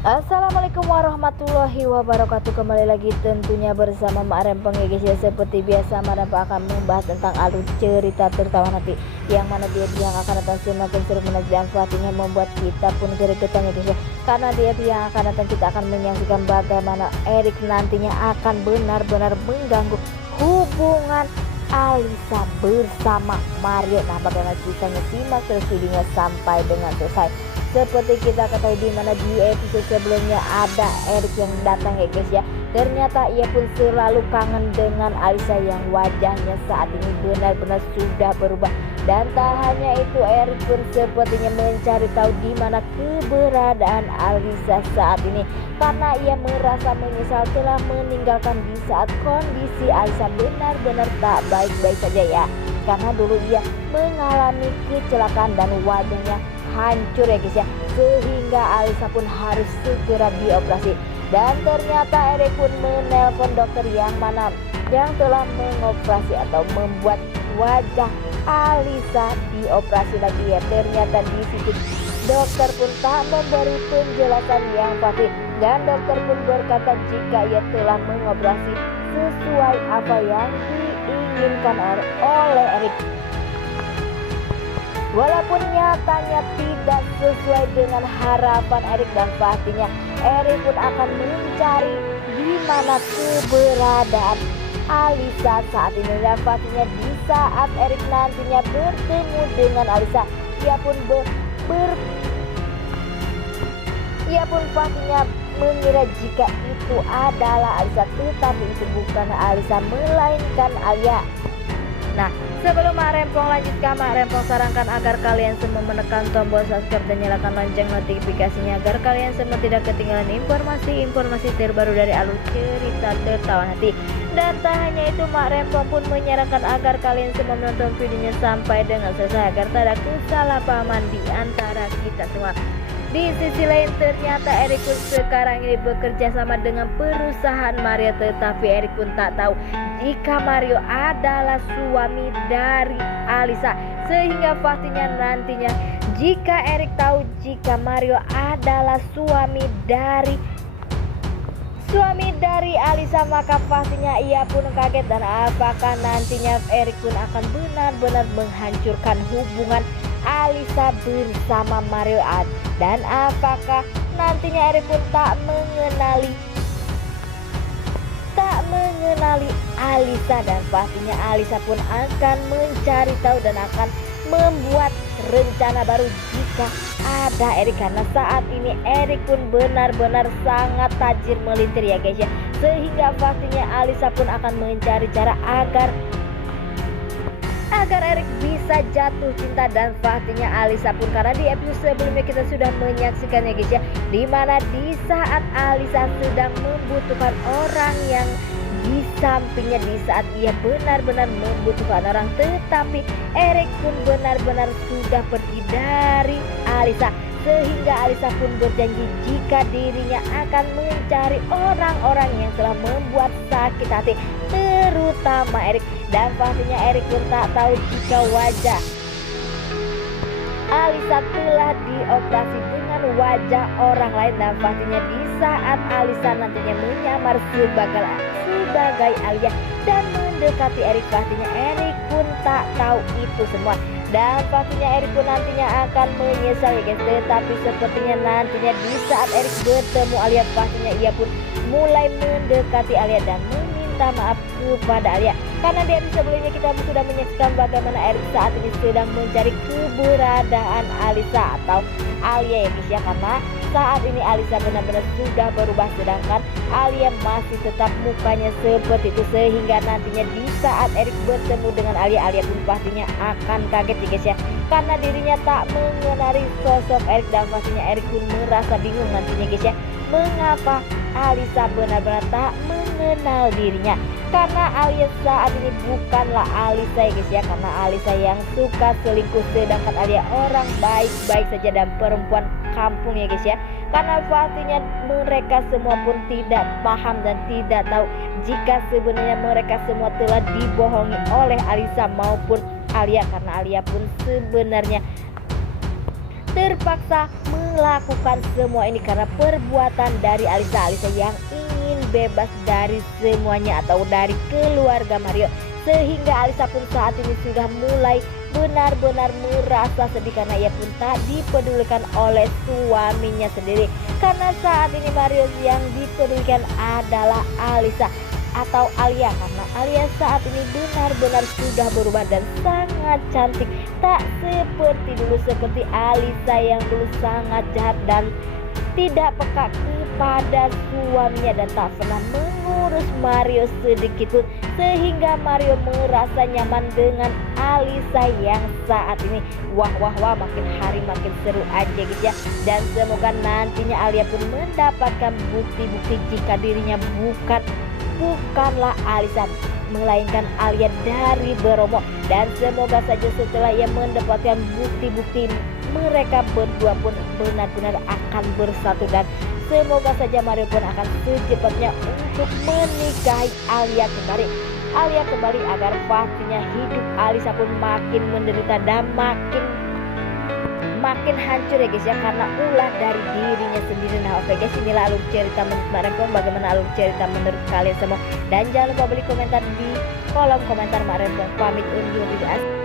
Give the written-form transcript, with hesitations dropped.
Assalamualaikum warahmatullahi wabarakatuh. Kembali lagi tentunya bersama Mak Rempong ya guys ya. Seperti biasa Mak Rempong akan membahas tentang alur cerita terutama nanti yang mana dia yang akan datang semakin seru menarik dan pastinya membuat kita pun gregetan ya guys ya. Karena dia yang akan datang kita akan menyaksikan bagaimana Erik nantinya akan benar-benar mengganggu hubungan Alisa bersama Mario. Nah, bagaimana kisahnya, simak terus videonya sampai dengan selesai. Seperti kita ketahui di mana di episode sebelumnya ada Erik yang datang ya guys ya. Ternyata ia pun selalu kangen dengan Alisa yang wajahnya saat ini benar-benar sudah berubah. Dan tak hanya itu, Erik pun sepertinya mencari tahu di mana keberadaan Alisa saat ini. Karena ia merasa menyesal telah meninggalkan di saat kondisi Alisa benar-benar tak baik-baik saja ya. Karena dulu ia mengalami kecelakaan dan wajahnya hancur ya guys ya, sehingga Alisa pun harus segera dioperasi. Dan ternyata Erik pun menelpon dokter yang telah mengoperasi atau membuat wajah Alisa dioperasi lagi ya. Ternyata di situ dokter pun tak memberi penjelasan yang pasti, dan dokter pun berkata jika ia telah mengoperasi sesuai apa yang diinginkan oleh Erik. Walaupun nyatanya tidak sesuai dengan harapan Erik, dan pastinya Erik pun akan mencari di mana keberadaan Alisa saat ini. Dan pastinya di saat Erik nantinya bertemu dengan Alisa, ia pun pastinya mengira jika itu adalah Alisa, tetapi itu bukan Alisa melainkan Alia. Nah, sebelum Mak Rempong lanjutkan, Mak Rempong sarankan agar kalian semua menekan tombol subscribe dan nyalakan lonceng notifikasinya agar kalian semua tidak ketinggalan informasi-informasi terbaru dari alur cerita tertawan hati. Dan tak hanya itu, Mak Rempong pun menyarankan agar kalian semua menonton videonya sampai dengan selesai agar tak ada kesalahpahaman di antara kita semua. Di sisi lain, ternyata Erik pun sekarang ini bekerja sama dengan perusahaan Mario, tetapi Erik pun tak tahu jika Mario adalah suami dari Alisa. Sehingga pastinya nantinya jika Erik tahu jika Mario adalah suami dari Alisa, maka pastinya ia pun kaget. Dan apakah nantinya Erik pun akan benar-benar menghancurkan hubungan Alisa bersama Mario? Dan apakah nantinya Erik pun tak mengenali Alisa, dan pastinya Alisa pun akan mencari tahu dan akan membuat rencana baru jika ada Erik. Karena saat ini Erik pun benar-benar sangat tajir melintir ya guys ya, sehingga pastinya Alisa pun akan mencari cara agar Erik bisa jatuh cinta. Dan pastinya Alisa pun, karena di episode sebelumnya kita sudah menyaksikan ya guys ya, dimana di saat Alisa sedang membutuhkan orang yang di sampingnya, di saat ia benar-benar membutuhkan orang, tetapi Erik pun benar-benar sudah pergi dari Alisa. Sehingga Alisa pun berjanji jika dirinya akan mencari orang-orang yang telah membuat sakit hati terutama Erik. Dan pastinya Erik pun tak tahu jika wajah Alisa telah dioperasi dengan wajah orang lain. Dan pastinya di saat Alisa nantinya menyamar sebagai Alia dan mendekati Erik, pastinya Erik pun tak tahu itu semua. Dan pastinya Erik pun nantinya akan menyesal ya guys. Tetapi sepertinya nantinya di saat Erik bertemu Alia, pastinya ia pun mulai mendekati Alia dan meminta maaf kepada Alia. Karena di episode sebelumnya kita sudah menyaksikan bagaimana Erik saat ini sedang mencari keberadaan Alisa atau Alia ya guys ya. Karena saat ini Alisa benar-benar sudah berubah, sedangkan Alia masih tetap mukanya seperti itu. Sehingga nantinya di saat Erik bertemu dengan Alia pun pastinya akan kaget ya guys ya, karena dirinya tak mengenali sosok Erik. Dan pastinya Erik pun merasa bingung nantinya guys ya, mengapa Alisa benar-benar tak mengenal dirinya. Karena Alia saat ini bukanlah Alisa ya guys ya, karena Alisa yang suka selingkuh, sedangkan Alia orang baik-baik saja dan perempuan kampung ya guys ya. Karena pastinya mereka semua pun tidak paham dan tidak tahu jika sebenarnya mereka semua telah dibohongi oleh Alisa maupun Alia. Karena Alia pun sebenarnya terpaksa melakukan semua ini karena perbuatan dari Alisa yang ingin bebas dari semuanya atau dari keluarga Mario. Sehingga Alisa pun saat ini sudah mulai benar-benar merasa sedih karena ia pun tak dipedulikan oleh suaminya sendiri. Karena saat ini Mario yang dipedulikan adalah Alisa atau Alia, karena Alia saat ini benar-benar sudah berubah dan sangat cantik, tak seperti dulu, seperti Alisa yang dulu sangat jahat dan tidak peka kepada suaminya dan tak pernah mengurus Mario sedikit pun, sehingga Mario merasa nyaman dengan Alisa yang saat ini. Wah makin hari makin seru aja guys ya, dan semoga nantinya Alia pun mendapatkan bukti-bukti jika dirinya bukanlah Alisa melainkan Alia dari Bromo, dan semoga saja setelah ia mendapatkan bukti-bukti mereka berdua pun benar-benar akan bersatu, dan semoga saja Mario pun akan secepatnya untuk menikahi Alia kembali agar pastinya hidup Alisa pun makin menderita dan makin hancur ya guys ya, karena ulah dari dirinya sendiri. Nah oke guys, inilah alur cerita menurut Marempong. Bagaimana alur cerita menurut kalian semua, dan jangan lupa beri komentar di kolom komentar. Marempong pamit undur diri.